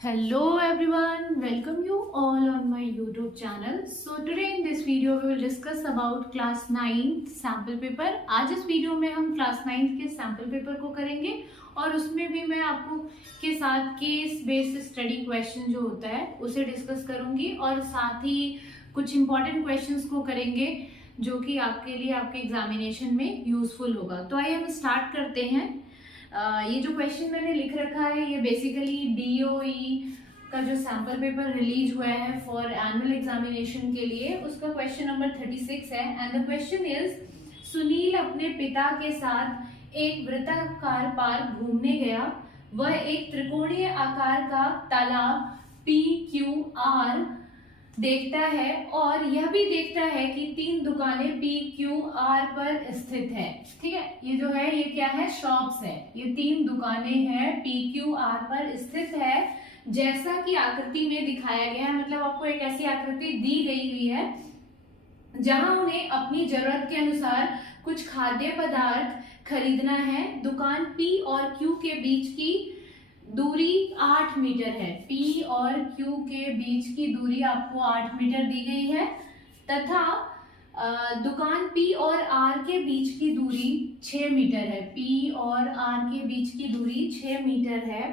Hello everyone, welcome you all on my YouTube channel. So today in this video we will discuss about class 9 sample paper. आज इस video में हम class 9 के sample paper को करेंगे और उसमें भी मैं आपको के साथ केस बेस्ड स्टडी क्वेश्चन जो होता है उसे डिस्कस करूंगी और साथ ही कुछ इंपॉर्टेंट क्वेश्चंस को करेंगे जो कि आपके लिए आपके एग्जामिनेशन में यूजफुल होगा। तो आइए हम स्टार्ट करते हैं। ये जो क्वेश्चन मैंने लिख रखा है ये बेसिकली DOE का जो सैम्पल पेपर रिलीज हुआ है फॉर एनुअल एग्जामिनेशन के लिए, उसका क्वेश्चन नंबर 36 है। And the question is, Sunil अपने पिता के साथ एक वृत्ताकार पार्क घूमने गया। वह एक त्रिकोणीय आकार का तालाब PQR देखता है और यह भी देखता है कि 3 दुकानें PQR पर स्थित है। ठीक है, ये जो है ये क्या है, शॉप्स है। ये 3 दुकानें हैं PQR पर स्थित है जैसा कि आकृति में दिखाया गया है। मतलब आपको एक ऐसी आकृति दी गई हुई है जहां उन्हें अपनी जरूरत के अनुसार कुछ खाद्य पदार्थ खरीदना है। दुकान P और Q के बीच की दूरी 8 मीटर है। P और Q के बीच की दूरी आपको 8 मीटर दी गई है तथा दुकान P और R के बीच की दूरी 6 मीटर है। P और R के बीच की दूरी 6 मीटर है।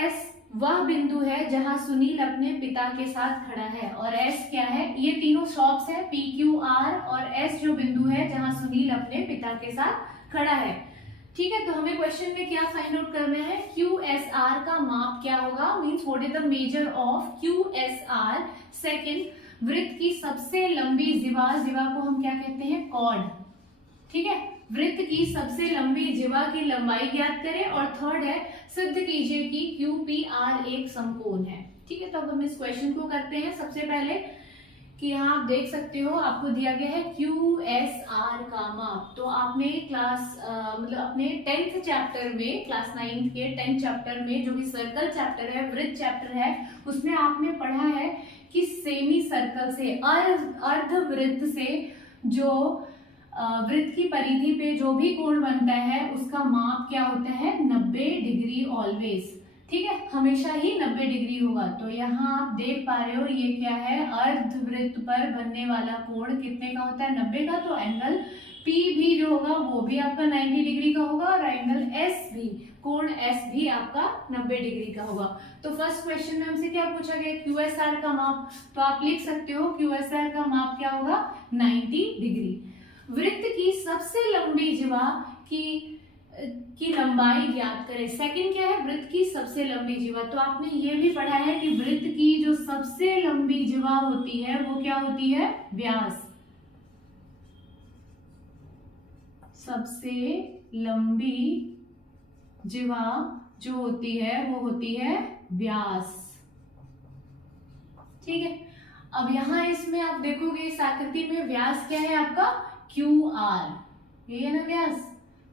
S वह बिंदु है जहां सुनील अपने पिता के साथ खड़ा है। और S क्या है, ये तीनों शॉप्स है PQR और S जो बिंदु है जहां सुनील अपने पिता के साथ खड़ा है। ठीक है, तो हमें क्वेश्चन में क्या फाइंड आउट करना है, QSR का माप क्या होगा, means what is the measure of QSR। Second, वृत्त की सबसे लंबी जिवा को हम क्या कहते हैं, कॉर्ड। ठीक है, वृत्त की सबसे लंबी जिवा की लंबाई ज्ञात करें। और थर्ड है, सिद्ध कीजिए कि QPR एक समकोण है। ठीक है, तो अब हम इस क्वेश्चन को करते हैं। सबसे पहले कि यहाँ आप देख सकते हो आपको दिया गया है QSR का माप। तो आपने मतलब अपने 10th चैप्टर में, क्लास 9 के 10th चैप्टर में जो कि सर्कल चैप्टर है, वृत्त चैप्टर है, उसमें आपने पढ़ा है कि सेमी सर्कल से, अर्धवृत्त से जो वृत्त की परिधि पे जो भी कोण बनता है उसका माप क्या होता है, 90 डिग्री ऑलवेज। ठीक है, हमेशा ही 90 डिग्री होगा। तो यहाँ आप देख पा रहे हो ये क्या है, अर्धवृत्त पर बनने वाला कोण कितने का होता है, 90 का। तो एंगल P भी जो होगा वो भी आपका 90 डिग्री का होगा और एंगल S भी, कोण S भी आपका 90 डिग्री का होगा। तो फर्स्ट क्वेश्चन में हमसे क्या पूछा गया, QSR का माप। तो आप लिख सकते हो QSR का माप क्या होगा, 90 डिग्री। वृत्त की सबसे लंबी जिवा की लंबाई ज्ञात करें। सेकंड क्या है, वृत्त की सबसे लंबी जिवा। तो आपने ये भी पढ़ा है कि वृत्त की जो सबसे लंबी जिवा होती है वो क्या होती है, व्यास। सबसे लंबी जिवा जो होती है वो होती है व्यास। ठीक है, अब यहां इसमें आप देखोगे इस आकृति में व्यास क्या है आपका, QR, ये है ना व्यास।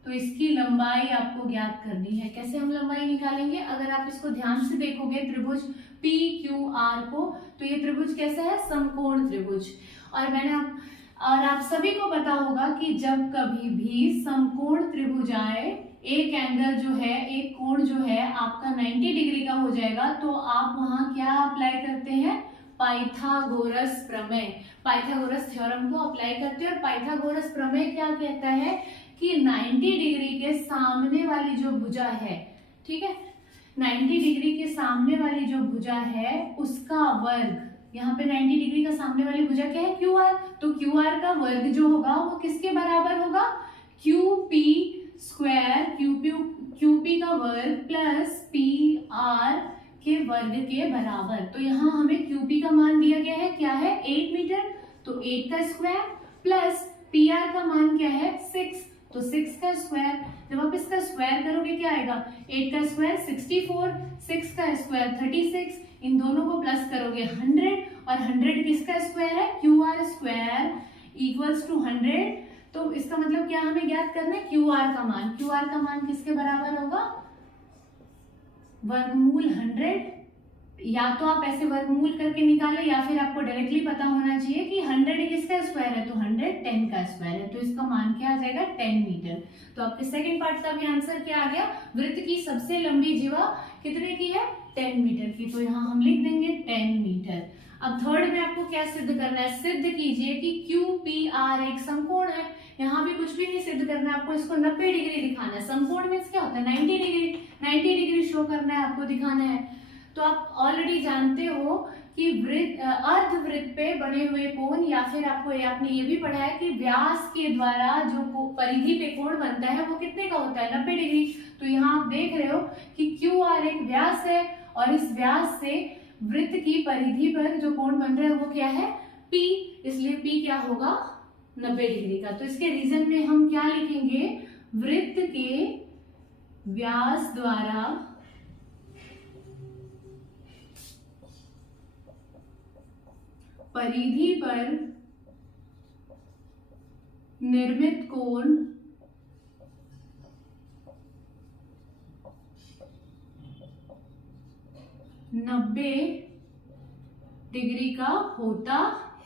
तो इसकी लंबाई आपको ज्ञात करनी है। कैसे हम लंबाई निकालेंगे, अगर आप इसको ध्यान से देखोगे त्रिभुज PQR को, तो ये त्रिभुज कैसा है, समकोण त्रिभुज। और आप सभी को पता होगा कि जब कभी भी समकोण त्रिभुज आए, एक एंगल जो है, एक कोण जो है आपका 90 डिग्री का हो जाएगा, तो आप वहां क्या अप्लाई करते हैं, पाइथागोरस प्रमेय, पाइथागोरस थ्योरम को अप्लाई करते हैं। और पाइथागोरस प्रमेय क्या कहता है कि 90 डिग्री के सामने वाली जो भुजा है, ठीक है, 90 डिग्री के सामने वाली जो भुजा है उसका वर्ग, यहाँ पे 90 डिग्री का सामने वाली भुजा क्या है, QR। तो QR का वर्ग जो होगा वो किसके बराबर होगा, QP स्क्वायर, QP का वर्ग प्लस PR के वर्ग के बराबर। तो यहाँ हमें QP का मान दिया गया है क्या है, 8 मीटर। तो 8 का स्क्वायर प्लस PR का मान क्या है, 6। तो 6 का स्क्वायर, जब आप इसका स्क्वायर करोगे क्या आएगा, 8 का स्क्वायर 64, 6 का स्क्वायर 36, इन दोनों को प्लस करोगे 100, और 100 किसका स्क्वायर है, QR स्क्वायर इक्वल्स टू 100। तो इसका मतलब क्या हमें ज्ञात करना है, QR का मान। QR का मान किसके बराबर होगा, वर्गमूल 100 या तो आप ऐसे वर्गमूल करके निकालें या फिर आपको डायरेक्टली पता होना चाहिए कि 100 किसका स्क्वायर है, तो 100 10 का स्क्वायर है, तो इसका मान क्या आ जाएगा 10 मीटर। तो आपके सेकंड पार्ट का भी आंसर क्या आ गया, वृत्त की सबसे लंबी जीवा कितने की है 10 मीटर की, तो यहाँ हम लिख देंगे 10 मीटर। अब थर्ड में आपको क्या सिद्ध करना है, सिद्ध कीजिए कि QPR एक समकोण है। यहाँ भी कुछ भी नहीं सिद्ध करना है आपको, इसको 90 डिग्री दिखाना है। समकोण मींस क्या होता है 90 डिग्री, 90 डिग्री शो करना है आपको, दिखाना है। तो आप ऑलरेडी जानते हो कि अर्धवृत्त पे बने हुए कोण, या फिर आपने ये भी पढ़ा है कि व्यास के द्वारा जो परिधि पे कोण बनता है वो कितने का होता है 90 डिग्री। तो यहाँ आप देख रहे हो कि QR एक व्यास है और इस व्यास से वृत्त की परिधि पर जो कोण बन रहा है वो क्या है P, इसलिए P क्या होगा 90 डिग्री का। तो इसके रीजन में हम क्या लिखेंगे, वृत्त के व्यास द्वारा परिधि पर निर्मित कोण 90 डिग्री का होता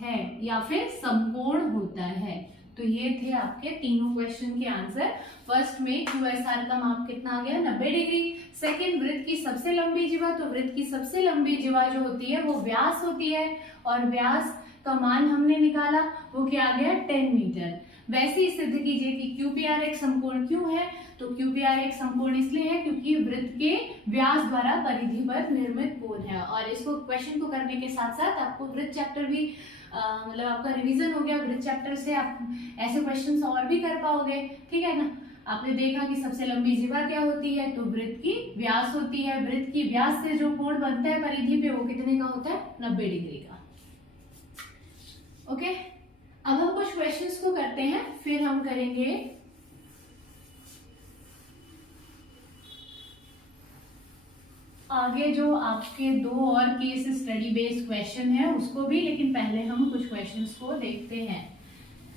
है या फिर समकोण होता है। तो ये थे आपके तीनों क्वेश्चन के आंसर। फर्स्ट में QSR का माप कितना आ गया 90 डिग्री। सेकंड, वृत्त की सबसे लंबी जीवा, तो वृत्त की सबसे लंबी जीवा जो होती है वो व्यास होती है और व्यास का मान हमने निकाला, वो क्या आ गया 10 मीटर। वैसे ही सिद्ध कीजिए कि QPR एक समकोण क्यों है, तो QPR एक समकोण इसलिए है क्योंकि वृत्त के व्यास द्वारा परिधि पर निर्मित कोण है। और इसको क्वेश्चन को करने के साथ साथ आपको वृत्त चैप्टर भी मतलब आपका रिवीजन हो गया। वृत्त चैप्टर से आप ऐसे क्वेश्चंस और भी कर पाओगे, ठीक है ना। आपने देखा कि सबसे लंबी जीवा क्या होती है, तो वृत्त की व्यास होती है। वृत्त की व्यास से जो कोण बनता है परिधि पे वो कितने का होता है 90 डिग्री का। ओके, अब हम कुछ क्वेश्चंस को करते हैं, फिर हम करेंगे आगे जो आपके 2 और केस स्टडी बेस्ड क्वेश्चन है उसको भी। लेकिन पहले हम कुछ क्वेश्चंस को देखते हैं,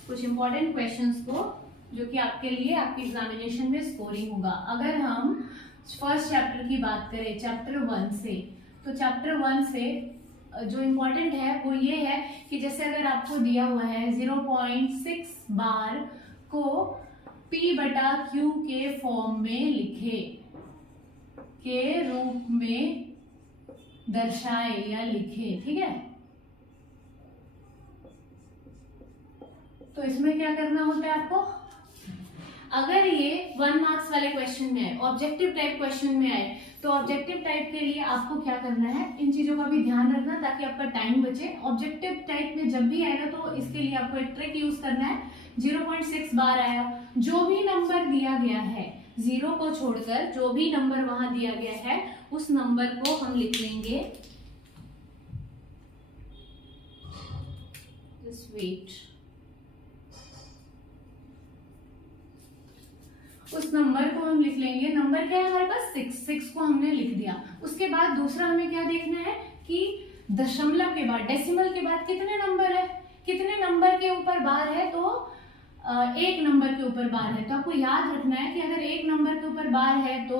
कुछ इंपॉर्टेंट क्वेश्चंस को जो कि आपके लिए आपकी एग्जामिनेशन में स्कोरिंग होगा। अगर हम फर्स्ट चैप्टर की बात करें चैप्टर 1 से, तो चैप्टर 1 से जो इम्पोर्टेंट है वो ये है कि जैसे अगर आपको दिया हुआ है 0.6 बार को P/Q के फॉर्म में लिखे, के रूप में दर्शाए या लिखे, ठीक है। तो इसमें क्या करना होता है आपको, अगर ये 1 मार्क्स वाले क्वेश्चन में आए, ऑब्जेक्टिव टाइप क्वेश्चन में आए, तो ऑब्जेक्टिव टाइप के लिए आपको क्या करना है, इन चीजों का भी ध्यान रखना ताकि आपका टाइम बचे। ऑब्जेक्टिव टाइप में जब भी आएगा तो इसके लिए आपको एक ट्रिक यूज करना है। 0.6 बार आया, जो भी नंबर दिया गया है 0 को छोड़कर जो भी नंबर वहां दिया गया है उस नंबर को हम लिख लेंगे, जस्ट वेट, उस नंबर को हम लिख लेंगे। नंबर क्या है हमारे पास 6 को हमने लिख दिया। उसके बाद दूसरा हमें क्या देखना है कि दशमलव के बाद, डेसिमल के बाद कितने नंबर है, कितने नंबर के ऊपर बार है, तो एक नंबर के ऊपर बार है। तो आपको याद रखना है कि अगर एक नंबर के ऊपर बार है तो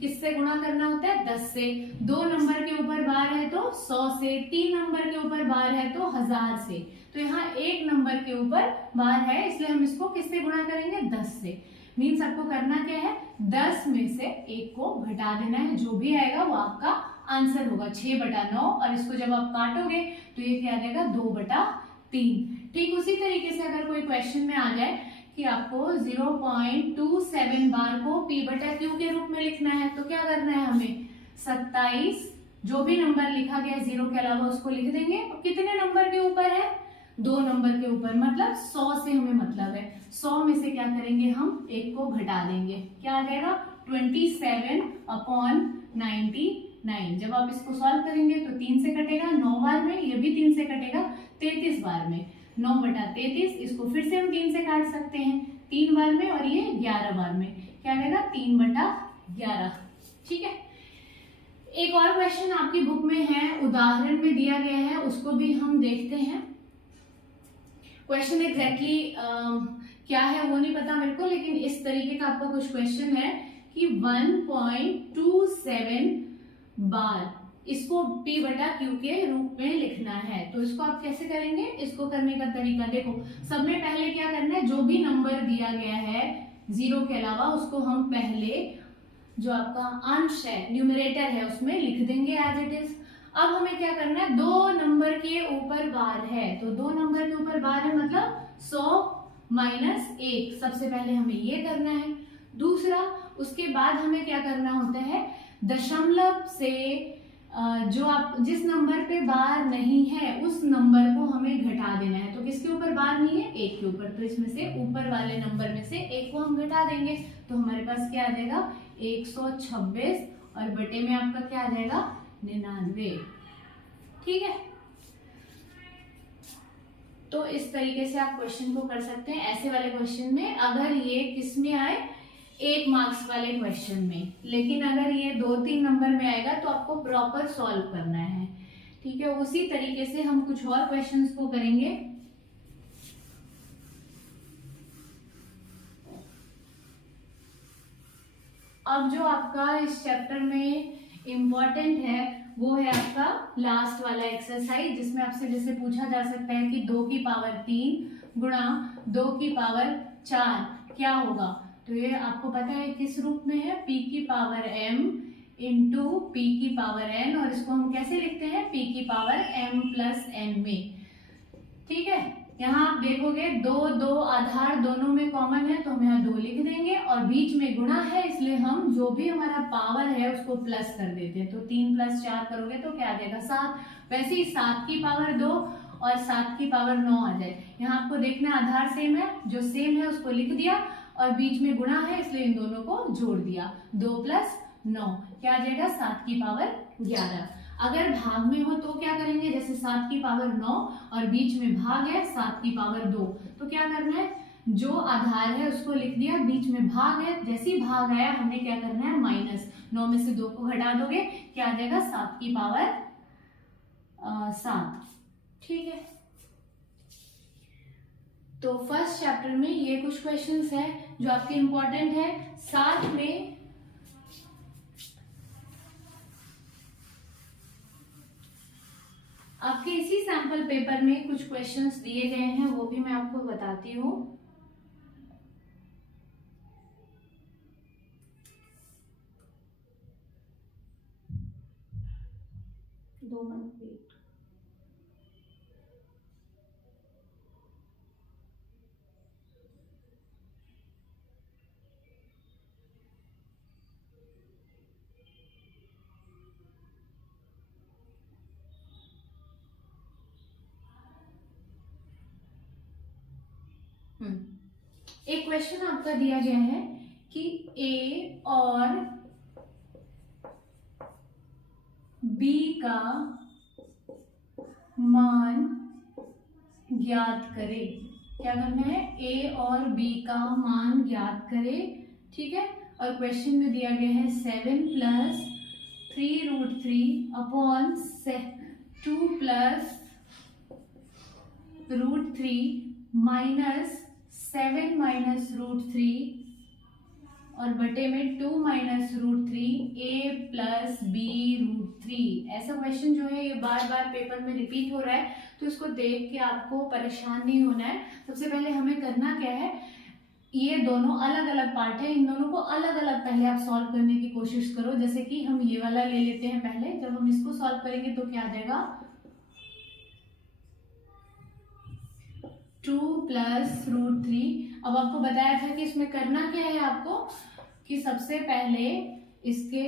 किससे गुणा करना होता है 10 से, 2 नंबर के ऊपर बार है तो 100 से, 3 नंबर के ऊपर बार है तो 1000 से। तो यहाँ एक नंबर के ऊपर बार है इसलिए हम इसको किससे गुणा करेंगे 10 से। मीन्स आपको करना क्या है 10 में से 1 को घटा देना है, जो भी आएगा वो आपका आंसर होगा 6/9। और इसको जब आप काटोगे तो ये क्या आ जाएगा 2/3। ठीक उसी तरीके से अगर कोई क्वेश्चन में आ जाए कि आपको 0.27 बार को P/Q के रूप में लिखना है, तो क्या करना है हमें 27, जो भी नंबर लिखा गया 0 के अलावा उसको लिख देंगे। और कितने नंबर के ऊपर है 2 नंबर के ऊपर, मतलब 100 से हमें मतलब है। 100 में से क्या करेंगे हम 1 को घटा देंगे, क्या आ जाएगा 27/99। जब आप इसको सॉल्व करेंगे तो 3 से कटेगा, 9 बार में, ये भी 3 से कटेगा 33 बार में, 9/33। इसको फिर से हम 3 से काट सकते हैं 3 बार में, और ये 11 बार में, क्या आ जाएगा 3/11। ठीक है। एक और क्वेश्चन आपकी बुक में है, उदाहरण में दिया गया है, उसको भी हम देखते हैं। क्वेश्चन एग्जैक्टली क्या है वो नहीं पता मेरे को, लेकिन इस तरीके का आपका कुछ क्वेश्चन है कि 1.27 बार इसको p बटा q के रूप में लिखना है। तो इसको आप कैसे करेंगे, इसको करने का तरीका देखो, सब में पहले क्या करना है, जो भी नंबर दिया गया है 0 के अलावा उसको हम पहले जो आपका अंश है, न्यूमरेटर है, उसमें लिख देंगे एज इट इज। अब हमें क्या करना है, 2 नंबर के ऊपर बार है, तो 2 नंबर के ऊपर बार है मतलब 100 माइनस 1, सबसे पहले हमें ये करना है। दूसरा, उसके बाद हमें क्या करना होता है, दशमलव से जो आप जिस नंबर पे बार नहीं है उस नंबर को हमें घटा देना है। तो किसके ऊपर बार नहीं है, 1 के ऊपर, तो इसमें से ऊपर वाले नंबर में से 1 को हम घटा देंगे, तो हमारे पास क्या आ जाएगा 126 और बटे में आपका क्या आ जाएगा 99। ठीक है, तो इस तरीके से आप क्वेश्चन को कर सकते हैं। ऐसे वाले क्वेश्चन में अगर ये किस में आए, 1 मार्क्स वाले क्वेश्चन में, लेकिन अगर ये 2-3 नंबर में आएगा तो आपको प्रॉपर सॉल्व करना है। ठीक है, उसी तरीके से हम कुछ और क्वेश्चंस को करेंगे। अब जो आपका इस चैप्टर में इम्पॉर्टेंट है वो है आपका लास्ट वाला एक्सरसाइज, जिसमें आपसे जैसे पूछा जा सकता है कि 2 की पावर 3 गुणा 2 की पावर 4 क्या होगा। तो ये आपको पता है किस रूप में है, p की पावर m इंटू p की पावर n, और इसको हम कैसे लिखते हैं, p की पावर m प्लस n में। ठीक है, यहाँ आप देखोगे 2 आधार दोनों में कॉमन है, तो हम यहाँ 2 लिख देंगे, और बीच में गुणा है इसलिए हम जो भी हमारा पावर है उसको प्लस कर देते हैं। तो 3 + 4 करोगे तो क्या आ जाएगा 7। वैसे ही 7 की पावर 2 और 7 की पावर 9 आ जाए। यहाँ आपको देखना आधार सेम है, जो सेम है उसको लिख दिया, और बीच में गुणा है इसलिए इन दोनों को जोड़ दिया। 2 + 9 क्या आ जाएगा 7 की पावर 11। अगर भाग में हो तो क्या करेंगे, जैसे 7 की पावर 9 और बीच में भाग है 7 की पावर 2, तो क्या करना है, जो आधार है उसको लिख दिया, बीच में भाग है, जैसे ही भाग आया हमने क्या करना है माइनस, 9 में से 2 को घटा दोगे क्या आ जाएगा 7 की पावर 7। ठीक है, तो फर्स्ट चैप्टर में ये कुछ क्वेश्चंस है जो आपके इंपॉर्टेंट है। साथ में आपके इसी सैंपल पेपर में कुछ क्वेश्चंस दिए गए हैं, वो भी मैं आपको बताती हूँ। दो मिनट वेट। एक क्वेश्चन आपका दिया गया है कि ए और बी का मान ज्ञात करें। क्या करना है, ए और बी का मान ज्ञात करें। ठीक है, और क्वेश्चन में दिया गया है 7 + 3√3 अपॉन 2 + √3 माइनस 7 - √3 और बटे में 2 - √3 a + b√3। ऐसा क्वेश्चन जो है ये बार बार पेपर में रिपीट हो रहा है, तो इसको देख के आपको परेशान नहीं होना है। सबसे पहले हमें करना क्या है, ये दोनों अलग अलग पार्ट है, इन दोनों को अलग अलग पहले आप सॉल्व करने की कोशिश करो। जैसे कि हम ये वाला ले लेते हैं पहले, जब हम इसको सॉल्व करेंगे तो क्या आ जाएगा 2 + √3। अब आपको बताया था कि इसमें करना क्या है आपको, कि सबसे पहले इसके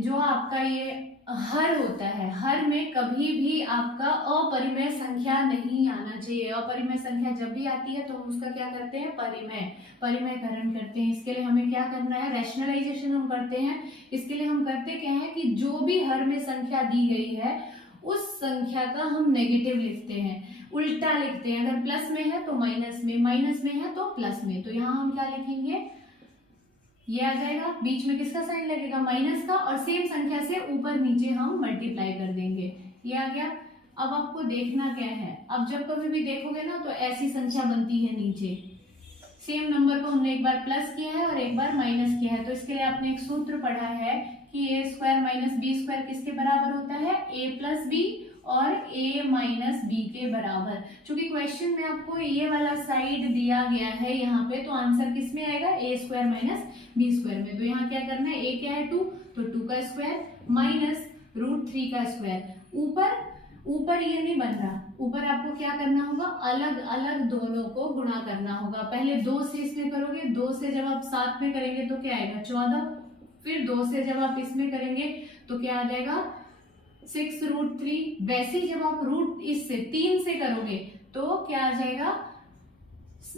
जो आपका ये हर होता है, हर में कभी भी आपका अपरिमेय संख्या नहीं आना चाहिए। अपरिमेय संख्या जब भी आती है तो हम उसका क्या करते हैं, परिमेयकरण करते हैं। इसके लिए हमें क्या करना है, रैशनलाइजेशन हम करते हैं। इसके लिए हम करते क्या है कि जो भी हर में संख्या दी गई है उस संख्या का हम नेगेटिव लिखते हैं, उल्टा लिखते हैं। अगर प्लस में है तो माइनस में, माइनस में है तो प्लस में। तो यहाँ हम क्या लिखेंगे, ये आ जाएगा, बीच में किसका साइन लगेगा, माइनस का, और सेम संख्या से ऊपर नीचे हम मल्टीप्लाई कर देंगे। ये आ गया। अब आपको देखना क्या है, अब जब कभी भी देखोगे ना तो ऐसी संख्या बनती है नीचे, सेम नंबर को हमने एक बार प्लस किया है और एक बार माइनस किया है, तो इसके लिए आपने एक सूत्र पढ़ा है कि a square minus B square किसके बराबर होता है, a प्लस बी और a माइनस बी के बराबर। चूंकि क्वेश्चन में आपको ये वाला साइड दिया गया है यहाँ पे, तो आंसर किस में आएगा, a square minus B square में। तो यहाँ क्या करना है, a क्या है 2, तो 2 का स्क्वायर माइनस √3 का स्क्वायर। ऊपर ये नहीं बन रहा, ऊपर आपको क्या करना होगा, अलग अलग दोनों को गुणा करना होगा। पहले 2 से इसमें करोगे, 2 से जब आप साथ में करेंगे तो क्या आएगा 14, फिर 2 से जब आप इसमें करेंगे तो क्या आ जाएगा 6√3। वैसे ही जब आप रूट इससे 3 से करोगे तो क्या आ जाएगा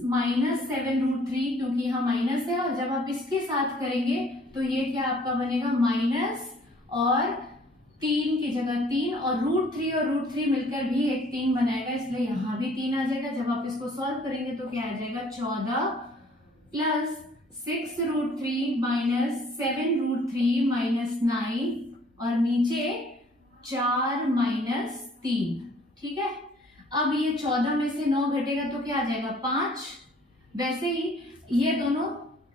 -7√3, क्योंकि यहाँ माइनस है। और जब आप इसके साथ करेंगे तो ये क्या आपका बनेगा माइनस और 3 की जगह 3 और √3 मिलकर भी एक 3 बनाएगा, इसलिए यहाँ भी 3 आ जाएगा। जब आप इसको सॉल्व करेंगे तो क्या आ जाएगा 14 प्लस 6√3 माइनस 7√3 माइनस 9 और नीचे 4 माइनस 3। ठीक है, अब ये 14 में से 9 घटेगा तो क्या आ जाएगा 5। वैसे ही ये दोनों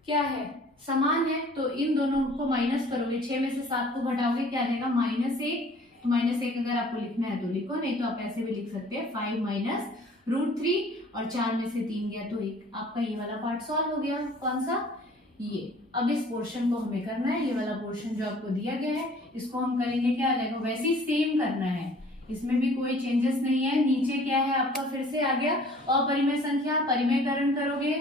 क्या है समान है, तो इन दोनों को माइनस करोगे, 6 में से 7 को घटाओगे क्या आ जाएगा -1। तो -1 अगर आपको लिखना है तो लिखो, नहीं तो आप ऐसे भी लिख सकते हैं 5 माइनस √3 और 4 में से 3 गया तो 1। आपका ये वाला पार्ट सॉल्व हो गया। कौन सा, ये। अब इस पोर्शन को हमें करना है, ये वाला पोर्शन जो आपको दिया गया है इसको हम करेंगे, क्या आ जाएगा वैसे ही सेम करना है, इसमें भी कोई चेंजेस नहीं है। नीचे क्या है आपका फिर से आ गया अपरिमेय संख्या, परिमेयकरण करोगे,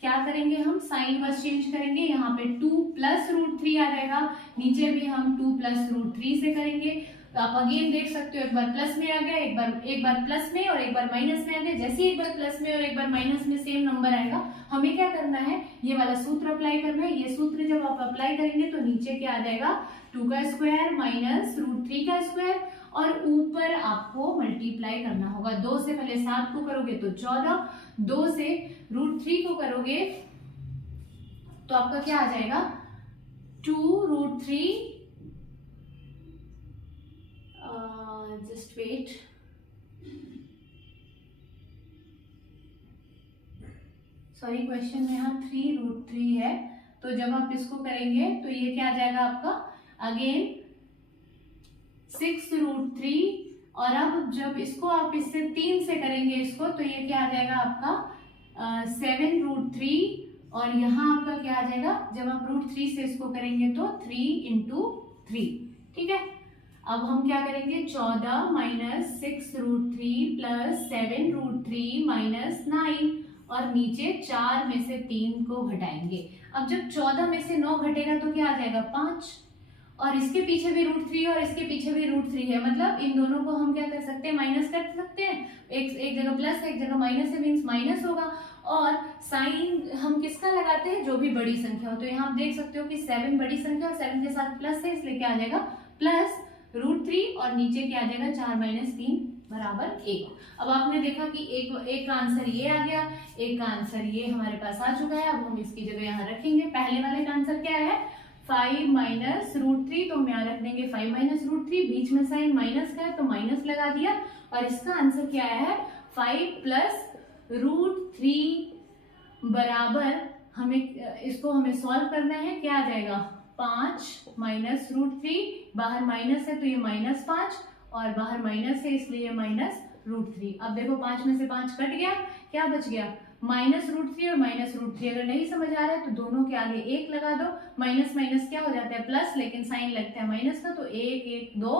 क्या करेंगे हम साइन बस चेंज करेंगे, यहाँ पे 2 प्लस √3 आ जाएगा, नीचे भी हम 2 प्लस √3 से करेंगे। तो आप अगेन देख सकते हो एक बार प्लस में आ गया, एक बार प्लस में और एक बार माइनस में आ गया। जैसे एक बार प्लस में और एक बार माइनस में सेम नंबर आएगा, हमें क्या करना है ये वाला सूत्र अप्लाई करना है। ये सूत्र जब आप अप्लाई करेंगे तो नीचे क्या आ जाएगा 2 का स्क्वायर माइनस √3 का स्क्वायर और ऊपर आपको मल्टीप्लाई करना होगा। 2 से पहले 7 को करोगे तो 14, 2 से √3 को करोगे तो आपका क्या आ जाएगा 2√3, जस्ट वेट, सॉरी क्वेश्चन में यहाँ 3√3 है, तो जब आप इसको करेंगे तो ये क्या आ जाएगा आपका अगेन 6√3 और अब जब इसको आप इससे 3 से करेंगे इसको तो ये क्या आ जाएगा आपका 7√3 और यहाँ आपका क्या आ जाएगा जब आप √3 से इसको करेंगे तो 3 × 3। ठीक है, अब हम क्या करेंगे 14 माइनस 6√3 प्लस 7√3 माइनस 9 और नीचे 4 में से 3 को घटाएंगे। अब जब 14 में से 9 घटेगा तो क्या आ जाएगा 5 और इसके पीछे भी √3 और इसके पीछे भी √3 है, मतलब इन दोनों को हम क्या कर सकते हैं माइनस कर सकते हैं। एक जगह प्लस है एक जगह माइनस है, मीन्स माइनस होगा। और साइन हम किसका लगाते हैं जो भी बड़ी संख्या हो, तो यहाँ आप देख सकते हो कि 7 बड़ी संख्या और 7 के साथ प्लस है, इसलिए क्या आ जाएगा प्लस √3 और नीचे क्या आ जाएगा 4 माइनस 3 बराबर 1। अब आपने देखा कि एक का आंसर ये आ गया, एक का आंसर ये हमारे पास आ चुका है। अब हम इसकी जगह यहाँ रखेंगे। पहले वाले का आंसर क्या है 5 माइनस √3, तो हम यहाँ रख देंगे 5 माइनस √3, बीच में साइन माइनस का है तो माइनस लगा दिया। और इसका आंसर क्या आया है 5 प्लस √3 बराबर, हमें सॉल्व करना है। क्या आ जाएगा 5 माइनस √3, बाहर माइनस है तो ये -5 और बाहर माइनस है इसलिए -√3। अब देखो 5 में से 5 कट गया, क्या बच गया -√3 और -√3। अगर नहीं समझ आ रहा है तो दोनों के आगे 1 लगा दो, माइनस माइनस क्या हो जाता है प्लस, लेकिन साइन लगता है माइनस का, तो 1 1 2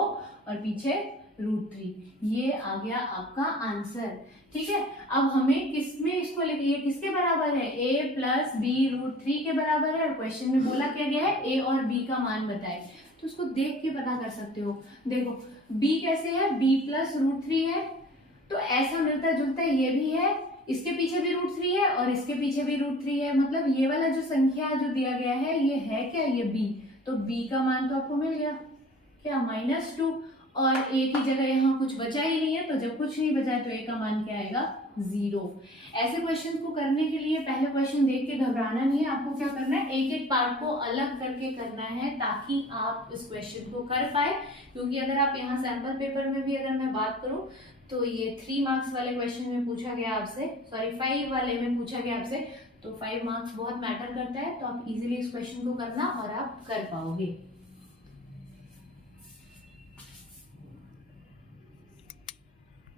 और पीछे √3। ये आ गया आपका आंसर। ठीक है, अब हमें किसमें इसको लेके, ये किसके बराबर है a प्लस बी √3 के बराबर है। और क्वेश्चन में बोला क्या गया है a और b का मान बताए, तो उसको देख के पता कर सकते हो। देखो b कैसे है, b प्लस √3 है, तो ऐसा मिलता जुलता ये भी है, इसके पीछे भी √3 है और इसके पीछे भी √3 है, मतलब ये वाला जो संख्या जो दिया गया है ये है क्या, ये b। तो b का मान तो आपको मिल गया क्या -2 और a की जगह यहाँ कुछ बचा ही नहीं है, तो जब कुछ नहीं बचा है तो a का मान क्या आएगा 0। ऐसे क्वेश्चन को करने के लिए पहले क्वेश्चन देख के घबराना नहीं है, आपको क्या करना है एक एक पार्ट को अलग करके करना है ताकि आप इस क्वेश्चन को कर पाए। क्योंकि अगर आप यहाँ सैंपल पेपर में भी अगर मैं बात करूँ तो ये 3 मार्क्स वाले क्वेश्चन में पूछा गया आपसे, सॉरी 5 वाले में पूछा गया आपसे, तो 5 मार्क्स बहुत मैटर करता है, तो आप इजीली इस क्वेश्चन को करना और आप कर पाओगे।